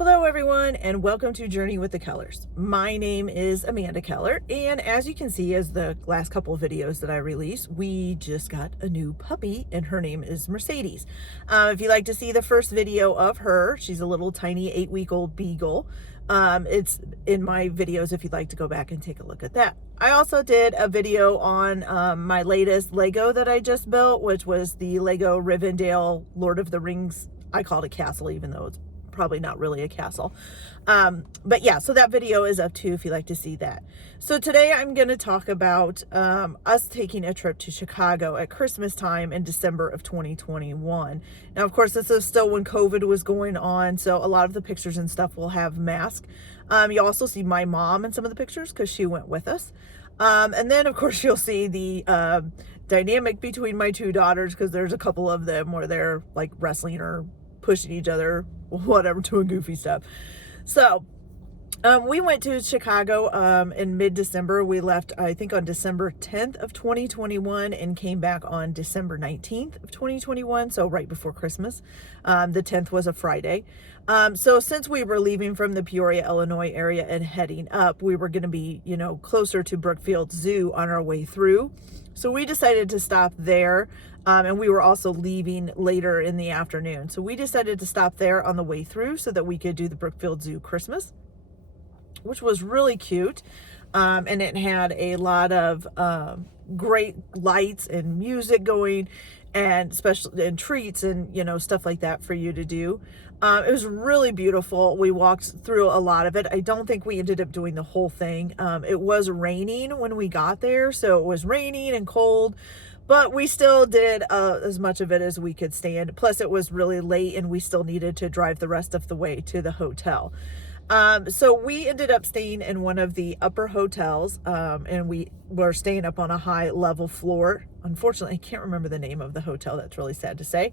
Hello everyone and welcome to Journey with the Colors. My name is Amanda Keller, and as you can see, as the last couple of videos that I released, we just got a new puppy and her name is Mercedes. If you'd like to see the first video of her, she's a little tiny 8-week-old beagle. It's in my videos if you'd like to go back and take a look at that. I also did a video on my latest Lego that I just built, which was the Lego Rivendell Lord of the Rings. I call it a castle even though it's probably not really a castle. But yeah, so that video is up too if you'd like to see that. So today I'm going to talk about us taking a trip to Chicago at Christmas time in December of 2021. Now, of course, this is still when COVID was going on, so a lot of the pictures and stuff will have masks. You also see my mom in some of the pictures because she went with us. And then, of course, you'll see the dynamic between my two daughters because there's a couple of them where they're like wrestling or pushing each other, whatever, doing goofy stuff. So we went to Chicago in mid-December. We left, I think, on December 10th of 2021 and came back on December 19th of 2021, so right before Christmas. The 10th was a Friday. So since we were leaving from the Peoria, Illinois area and heading up, we were going to be, closer to Brookfield Zoo on our way through. So we decided to stop there. And we were also leaving later in the afternoon. So we decided to stop there on the way through so that we could do the Brookfield Zoo Christmas, which was really cute. And it had a lot of great lights and music going and treats and, stuff like that for you to do. It was really beautiful. We walked through a lot of it. I don't think we ended up doing the whole thing. It was raining when we got there. So it was raining and cold. But we still did as much of it as we could stand. Plus, it was really late and we still needed to drive the rest of the way to the hotel. So we ended up staying in one of the upper hotels, and we were staying up on a high level floor. Unfortunately, I can't remember the name of the hotel. That's really sad to say.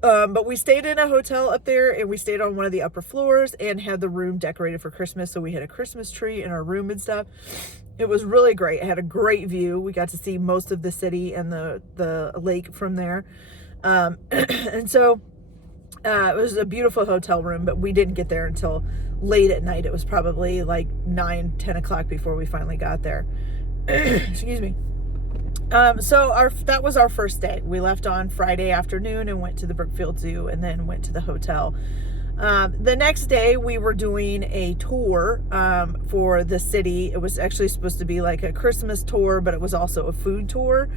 But we stayed in a hotel up there and we stayed on one of the upper floors and had the room decorated for Christmas. So we had a Christmas tree in our room and stuff. It was really great. It had a great view. We got to see most of the city and the lake from there. And so it was a beautiful hotel room, but we didn't get there until late at night. It was probably like 9-10 o'clock before we finally got there. Excuse me. So that was our first day. We left on Friday afternoon and went to the Brookfield Zoo and then went to the hotel. The next day we were doing a tour for the city. It was actually supposed to be like a Christmas tour, but it was also a food tour.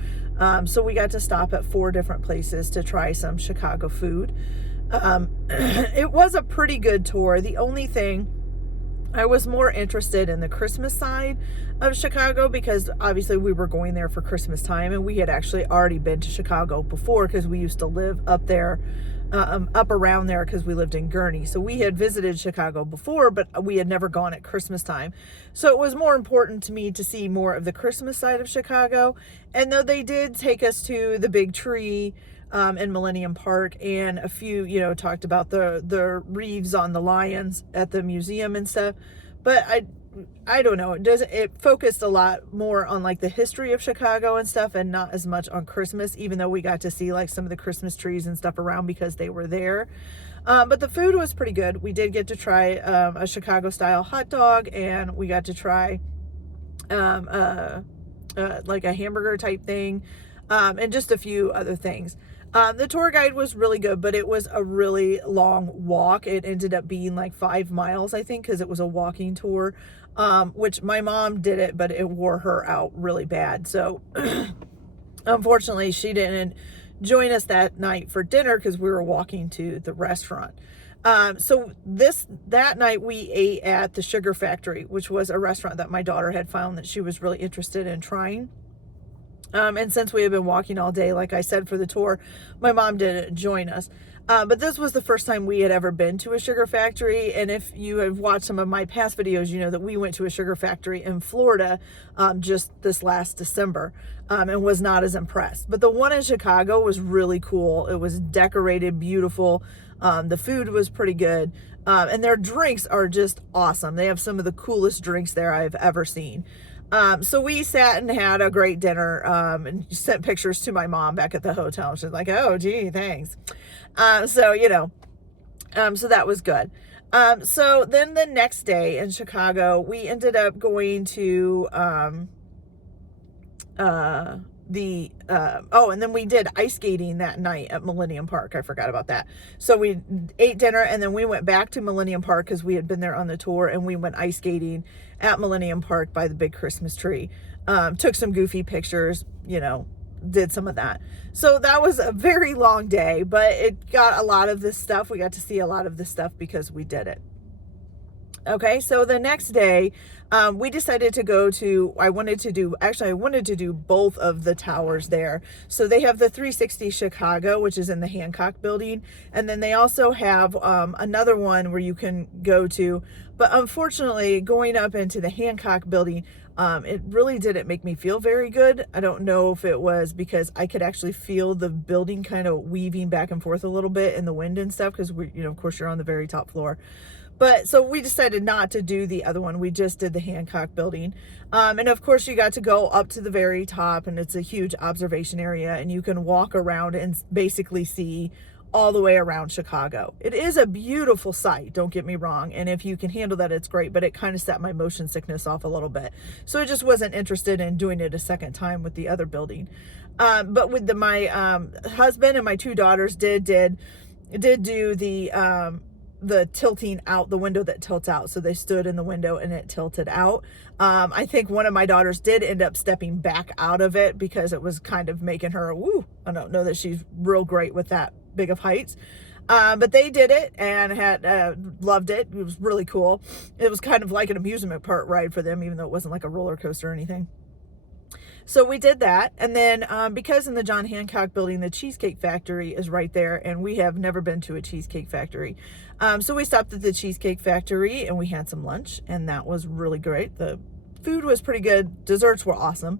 So we got to stop at 4 different places to try some Chicago food. It was a pretty good tour. The only thing, I was more interested in the Christmas side of Chicago because obviously we were going there for Christmas time and we had actually already been to Chicago before because we used to live up there, up around there because we lived in Gurnee. So we had visited Chicago before, but we had never gone at Christmas time. So it was more important to me to see more of the Christmas side of Chicago. And though they did take us to the big tree in Millennium Park and a few, talked about the reefs on the lions at the museum and stuff. But I don't know. It focused a lot more on like the history of Chicago and stuff and not as much on Christmas, even though we got to see like some of the Christmas trees and stuff around because they were there. But the food was pretty good. We did get to try a Chicago style hot dog and we got to try like a hamburger type thing and just a few other things. The tour guide was really good, but it was a really long walk. It ended up being like 5 miles, I think, because it was a walking tour, which my mom did it, but it wore her out really bad. So unfortunately, she didn't join us that night for dinner because we were walking to the restaurant. So that night we ate at the Sugar Factory, which was a restaurant that my daughter had found that she was really interested in trying. And since we had been walking all day, like I said, for the tour, my mom didn't join us. But this was the first time we had ever been to a sugar factory. And if you have watched some of my past videos, you know that we went to a sugar factory in Florida just this last December and was not as impressed. But the one in Chicago was really cool. It was decorated, beautiful. The food was pretty good. And their drinks are just awesome. They have some of the coolest drinks there I've ever seen. So we sat and had a great dinner, and sent pictures to my mom back at the hotel. She's like, oh, gee, thanks. So that was good. So then the next day in Chicago, we ended up going to and then we did ice skating that night at Millennium Park. I forgot about that. So we ate dinner and then we went back to Millennium Park because we had been there on the tour, and we went ice skating at Millennium Park by the big Christmas tree. Took some goofy pictures, did some of that. So that was a very long day, but it got a lot of this stuff. We got to see a lot of this stuff because we did it. Okay, so the next day, we decided to go to, I wanted to do both of the towers there. So they have the 360 Chicago, which is in the Hancock building. And then they also have another one where you can go to. But unfortunately, going up into the Hancock building, it really didn't make me feel very good. I don't know if it was because I could actually feel the building kind of weaving back and forth a little bit in the wind and stuff, because of course, you're on the very top floor. But so we decided not to do the other one. We just did the Hancock building. And of course, you got to go up to the very top, and it's a huge observation area, and you can walk around and basically see all the way around Chicago. It is a beautiful sight, don't get me wrong. And if you can handle that, it's great, but it kind of set my motion sickness off a little bit. So I just wasn't interested in doing it a second time with the other building. But with my husband and my two daughters did do the tilting out, the window that tilts out. So they stood in the window and it tilted out. I think one of my daughters did end up stepping back out of it because it was kind of making her, I don't know that she's real great with that big of heights. But they did it and had loved it. It was really cool. It was kind of like an amusement park ride for them, even though it wasn't like a roller coaster or anything. So we did that. And then because in the John Hancock building, the Cheesecake Factory is right there, and we have never been to a Cheesecake Factory. So we stopped at the Cheesecake Factory and we had some lunch, and that was really great. The food was pretty good. Desserts were awesome.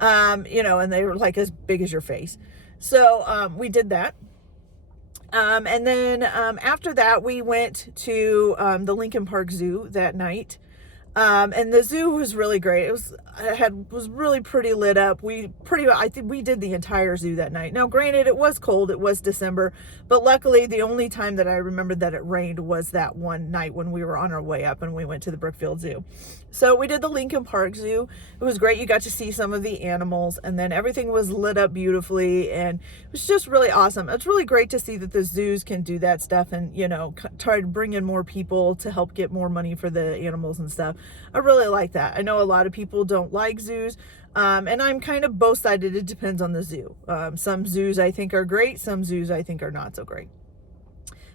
And they were like as big as your face. So we did that. And then after that, we went to the Lincoln Park Zoo that night. And the zoo was really great. It was really pretty lit up. I think we did the entire zoo that night. Now, granted, it was cold. It was December, but luckily the only time that I remembered that it rained was that one night when we were on our way up and we went to the Brookfield Zoo. So we did the Lincoln Park Zoo. It was great. You got to see some of the animals, and then everything was lit up beautifully, and it was just really awesome. It's really great to see that the zoos can do that stuff and, try to bring in more people to help get more money for the animals and stuff. I really like that. I know a lot of people don't like zoos, and I'm kind of both-sided. It depends on the zoo. Some zoos I think are great. Some zoos I think are not so great.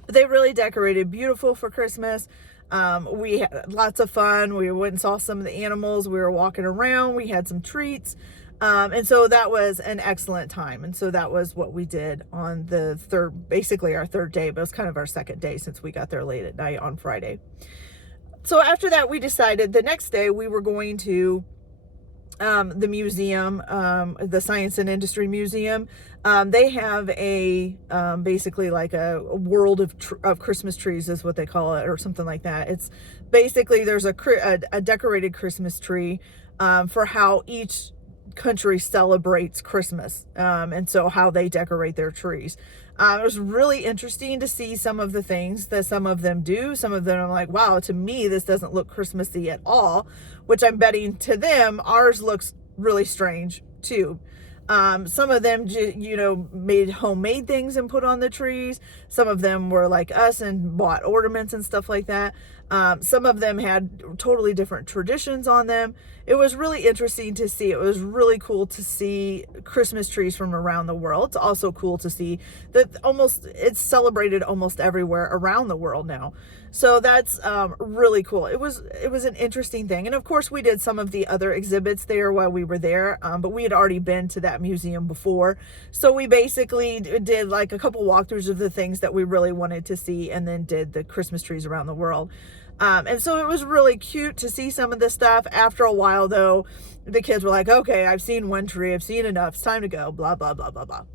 But they really decorated beautiful for Christmas. We had lots of fun. We went and saw some of the animals. We were walking around. We had some treats. And so that was an excellent time. And so that was what we did on basically our third day, but it was kind of our second day since we got there late at night on Friday. So after that, we decided the next day we were going to the museum, the Science and Industry Museum. They have basically like a world of Christmas trees is what they call it, or something like that. It's basically there's a decorated Christmas tree for how each country celebrates Christmas, and so how they decorate their trees. It was really interesting to see some of the things that some of them do. Some of them I'm like, wow, to me, this doesn't look Christmassy at all, which I'm betting to them, ours looks really strange too. Some of them, made homemade things and put on the trees. Some of them were like us and bought ornaments and stuff like that. Some of them had totally different traditions on them. It was really interesting to see. It was really cool to see Christmas trees from around the world. It's also cool to see that it's celebrated almost everywhere around the world now. So that's really cool. It was an interesting thing. And of course, we did some of the other exhibits there while we were there, but we had already been to that museum before. So we basically did like a couple walkthroughs of the things that we really wanted to see, and then did the Christmas trees around the world. And so it was really cute to see some of this stuff. After a while, though, the kids were like, okay, I've seen one tree. I've seen enough. It's time to go, blah, blah, blah, blah, blah.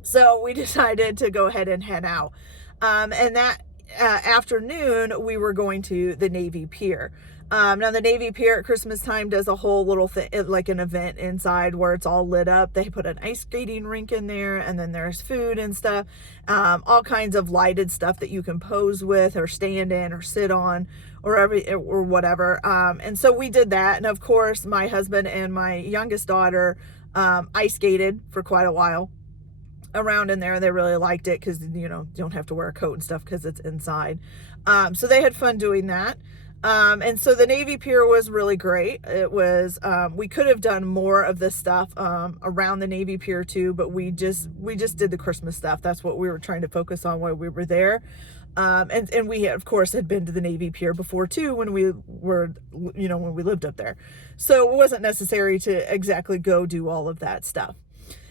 So we decided to go ahead and head out. And that afternoon, we were going to the Navy Pier. Now the Navy Pier at Christmas time does a whole little thing, like an event inside where it's all lit up. They put an ice skating rink in there, and then there's food and stuff, all kinds of lighted stuff that you can pose with or stand in or sit on or whatever. And so we did that. And of course, my husband and my youngest daughter ice skated for quite a while around in there. They really liked it because, you don't have to wear a coat and stuff because it's inside. So they had fun doing that. And so the Navy Pier was really great. It was, we could have done more of this stuff, around the Navy Pier too, but we just did the Christmas stuff. That's what we were trying to focus on while we were there. And we of course had been to the Navy Pier before too, when we were, when we lived up there. So it wasn't necessary to exactly go do all of that stuff.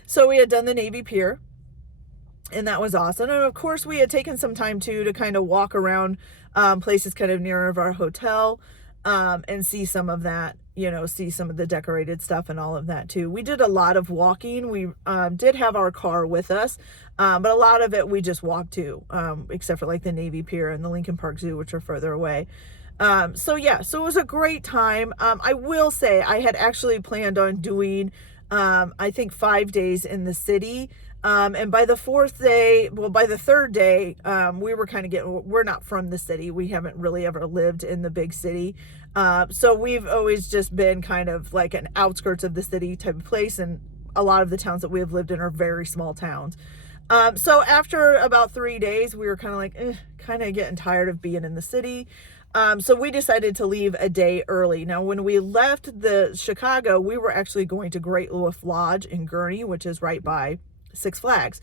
So we had done the Navy Pier, and that was awesome. And of course we had taken some time too to kind of walk around places kind of near of our hotel, and see some of that, see some of the decorated stuff and all of that too. We did a lot of walking. We did have our car with us, but a lot of it we just walked to, except for like the Navy Pier and the Lincoln Park Zoo, which are further away. So yeah, so it was a great time. I will say I had actually planned on doing, I think 5 days in the city. And by the third day, we were kind of we're not from the city. We haven't really ever lived in the big city. So we've always just been kind of like an outskirts of the city type of place. And a lot of the towns that we have lived in are very small towns. So after about 3 days, we were kind of like, kind of getting tired of being in the city. So we decided to leave a day early. Now, when we left the Chicago, we were actually going to Great Wolf Lodge in Gurnee, which is right by Six Flags.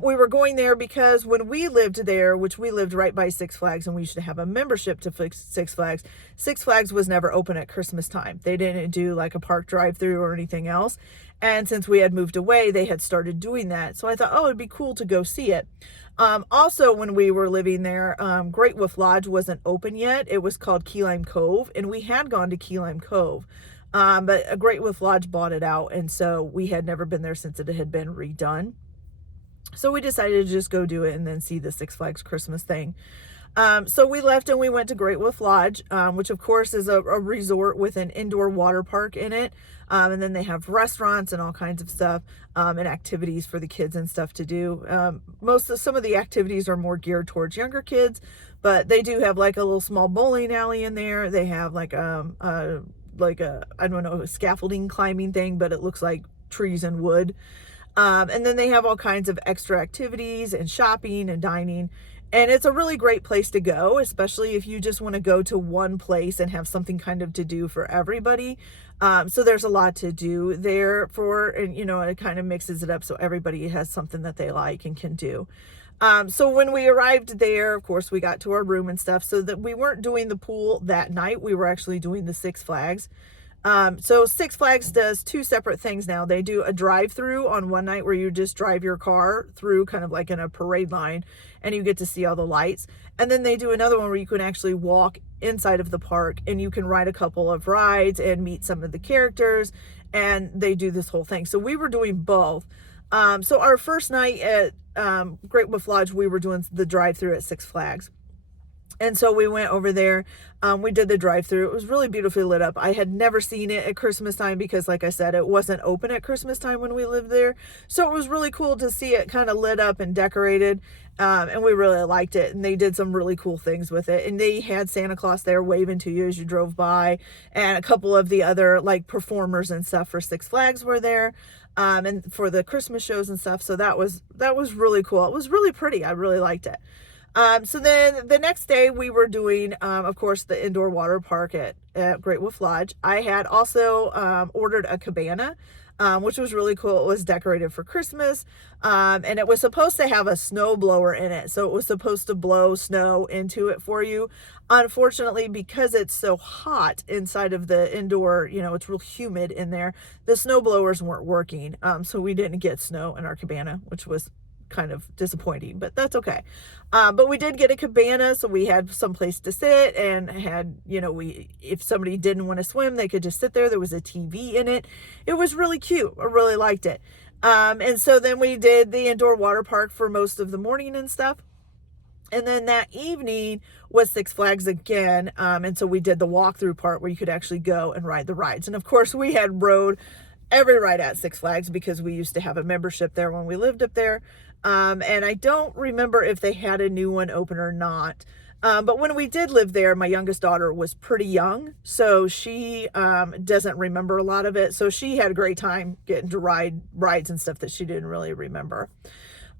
We were going there because when we lived there, which we lived right by Six Flags, and we used to have a membership to Six Flags, Six Flags was never open at Christmas time. They didn't do like a park drive-through or anything else. And since we had moved away, they had started doing that. So I thought, it'd be cool to go see it. Also, when we were living there, Great Wolf Lodge wasn't open yet. It was called Key Lime Cove, and we had gone to Key Lime Cove. But a Great Wolf Lodge bought it out, and so we had never been there since it had been redone. So we decided to just go do it and then see the Six Flags Christmas thing. So we left and we went to Great Wolf Lodge, which of course is a resort with an indoor water park in it. And then they have restaurants and all kinds of stuff, and activities for the kids and stuff to do. Some of the activities are more geared towards younger kids, but they do have like a little small bowling alley in there. They have like a I don't know, a scaffolding climbing thing, but it looks like trees and wood. And then they have all kinds of extra activities and shopping and dining. And it's a really great place to go, especially if you just want to go to one place and have something kind of to do for everybody. So there's a lot to do there and it kind of mixes it up so everybody has something that they like and can do. So when we arrived there, of course, we got to our room and stuff, so that we weren't doing the pool that night. We were actually doing the Six Flags. So Six Flags does two separate things now. They do a drive-through on one night where you just drive your car through kind of like in a parade line, and you get to see all the lights. And then they do another one where you can actually walk inside of the park and you can ride a couple of rides and meet some of the characters, and they do this whole thing. So we were doing both. So our first night at Great Wolf Lodge, we were doing the drive-through at Six Flags. And so we went over there. We did the drive-through. It was really beautifully lit up. I had never seen it at Christmas time because, like I said, it wasn't open at Christmas time when we lived there. So it was really cool to see it kind of lit up and decorated. And we really liked it. And they did some really cool things with it. And they had Santa Claus there waving to you as you drove by. And a couple of the other like performers and stuff for Six Flags were there. And for the Christmas shows and stuff. So that was really cool. It was really pretty. I really liked it. So then the next day we were doing, of course, the indoor water park at Great Wolf Lodge. I had also ordered a cabana, which was really cool. It was decorated for Christmas, and it was supposed to have a snow blower in it. So it was supposed to blow snow into it for you. Unfortunately, because it's so hot inside of the indoor, it's real humid in there, the snow blowers weren't working. So we didn't get snow in our cabana, which was kind of disappointing, but that's okay. But we did get a cabana, so we had some place to sit, and had, if somebody didn't want to swim, they could just sit there. There was a TV in it. It was really cute. I really liked it. And so then we did the indoor water park for most of the morning and stuff. And then that evening was Six Flags again. And so we did the walkthrough part where you could actually go and ride the rides. And of course, we had rode every ride at Six Flags because we used to have a membership there when we lived up there. And I don't remember if they had a new one open or not. But when we did live there, my youngest daughter was pretty young, so she doesn't remember a lot of it. So she had a great time getting to ride rides and stuff that she didn't really remember.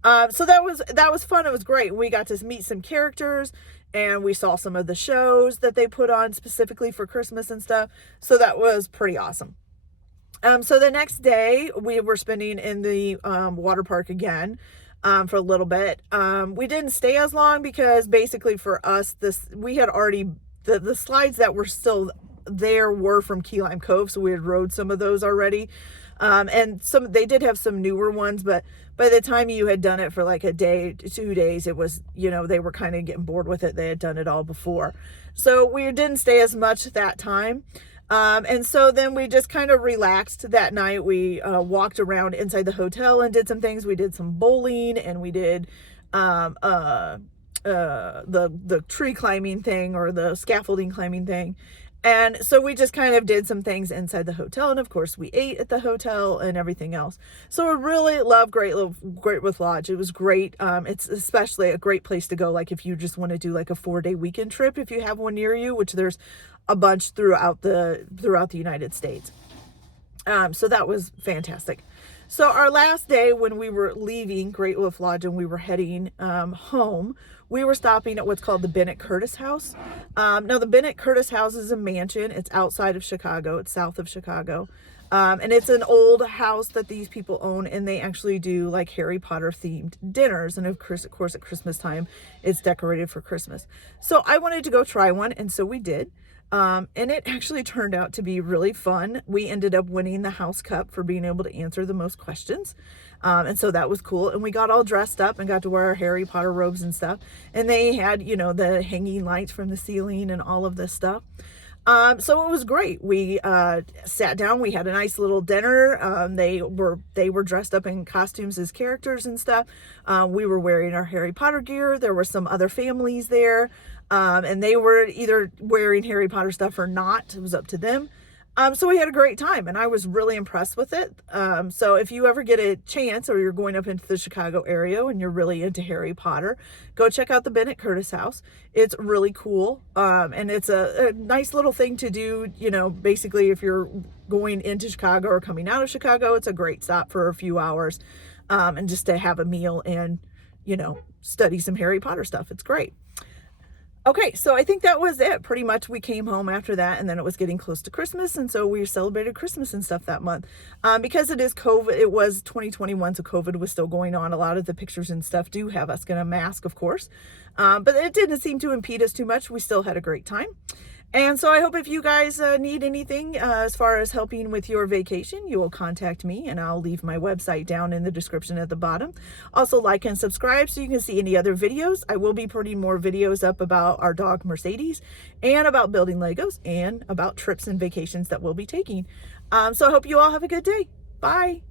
So that was fun. It was great. We got to meet some characters, and we saw some of the shows that they put on specifically for Christmas and stuff. So that was pretty awesome. So the next day we were spending in the water park again for a little bit. We didn't stay as long because basically for us, we had already, the slides that were still there were from Key Lime Cove, so we had rode some of those already. And they did have some newer ones, but by the time you had done it for like a day, 2 days, it was, they were kind of getting bored with it. They had done it all before. So we didn't stay as much that time. And so then we just kind of relaxed that night. We walked around inside the hotel and did some things. We did some bowling, and we did the tree climbing thing, or the scaffolding climbing thing. And so we just kind of did some things inside the hotel, and of course we ate at the hotel and everything else. So I really love Great Wolf Lodge. It was great. It's especially a great place to go, like if you just want to do like a 4-day weekend trip, if you have one near you, which there's a bunch throughout the United States. So that was fantastic. So our last day, when we were leaving Great Wolf Lodge and we were heading home, we were stopping at what's called the Bennett Curtis House. Now the Bennett Curtis House is a mansion. It's outside of Chicago. It's south of Chicago. And it's an old house that these people own, and they actually do like Harry Potter themed dinners. And of course at Christmas time, it's decorated for Christmas. So I wanted to go try one, and so we did. And it actually turned out to be really fun. We ended up winning the house cup for being able to answer the most questions. And so that was cool. And we got all dressed up and got to wear our Harry Potter robes and stuff. And they had, the hanging lights from the ceiling and all of this stuff. So it was great. We sat down. We had a nice little dinner. They were dressed up in costumes as characters and stuff. We were wearing our Harry Potter gear. There were some other families there, and they were either wearing Harry Potter stuff or not. It was up to them. So we had a great time, and I was really impressed with it. So if you ever get a chance, or you're going up into the Chicago area and you're really into Harry Potter, go check out the Bennett Curtis House. It's really cool. And it's a nice little thing to do, basically if you're going into Chicago or coming out of Chicago, it's a great stop for a few hours, and just to have a meal and, study some Harry Potter stuff. It's great. Okay, so I think that was it. Pretty much we came home after that, and then it was getting close to Christmas, and so we celebrated Christmas and stuff that month. Because it is COVID, it was 2021, so COVID was still going on. A lot of the pictures and stuff do have us in a mask, of course. But it didn't seem to impede us too much. We still had a great time. And so I hope if you guys need anything as far as helping with your vacation, you will contact me, and I'll leave my website down in the description at the bottom. Also, like and subscribe so you can see any other videos. I will be putting more videos up about our dog Mercedes, and about building Legos, and about trips and vacations that we'll be taking. So I hope you all have a good day. Bye.